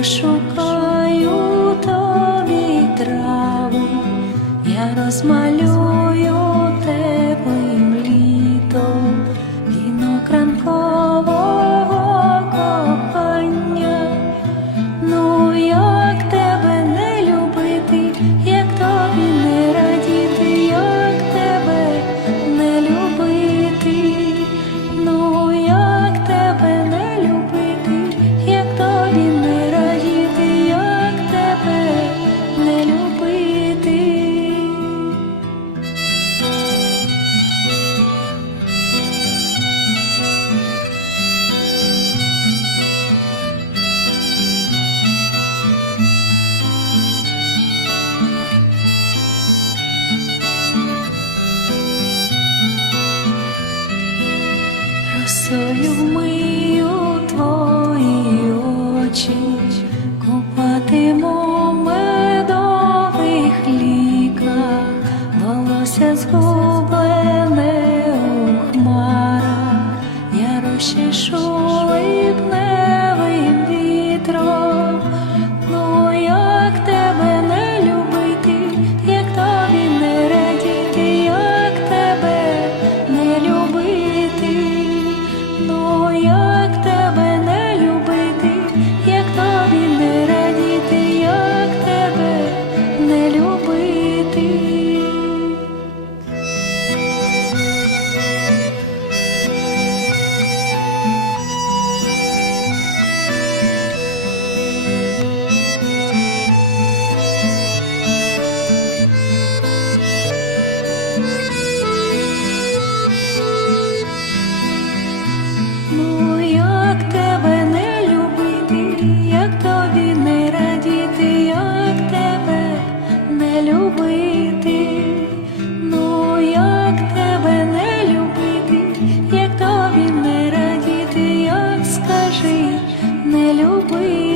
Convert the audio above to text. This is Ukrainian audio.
Я шукаю тобі трави, я розмалю. Росою вмию твої очі, купатимо медових ліках, волосся згублене у я розчешу липне. любити, ну як тебе не любити, як тобі не радіти, як скажи, не любити.